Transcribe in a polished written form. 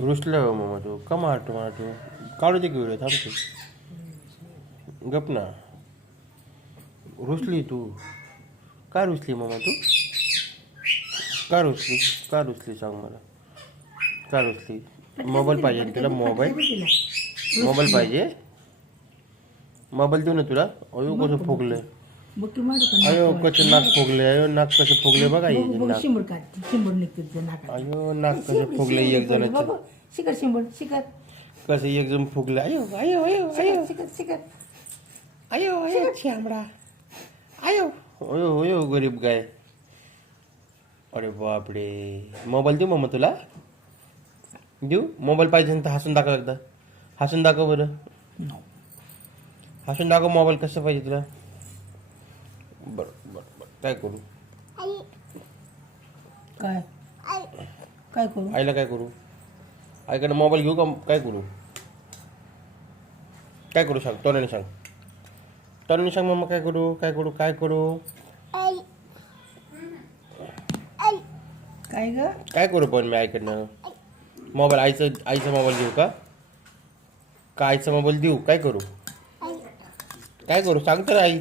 रुसलं हो मग तू का मारतो मला तू काढू दे की व्हिडिओ थांबतो गप ना रुसली तू का रुसली मामा तू का रुसली सांग मला का रुसली मोबाईल पाहिजे ना तुला मोबाईल पाहिजे मोबाईल देऊ ना तुला अयो कसं फुगलंय अयो कसं नाक फुगले अयो नाक कसं फुगले बघा अयो नाक कसं फुगले एक जणाचं शिकर शिंबड शिकर कसं एक जण फुगले अयो अयो अयो अयो शिकर शिकर अयो अयो श्यामडा अयो अयो अयो गरीब गाय अरे बापरे मोबाईल देऊ मग तुला देऊ मोबाईल पाहिजे तर हसून दाखव एकदा हसून दाखव बरं हसून दाखव मोबाईल कसं पाहिजे तुला बरं बरं बरं काय करू काय काय करू आईला काय करू आईकडे मोबाईल घेऊ का काय करू सांग तोंडाने सांग मम्मा काय करू काय ग काय करू पण मी आईकडनं मोबाईल आईचा मोबाईल घेऊ का आईचा मोबाईल देऊ काय करू सांग तर आई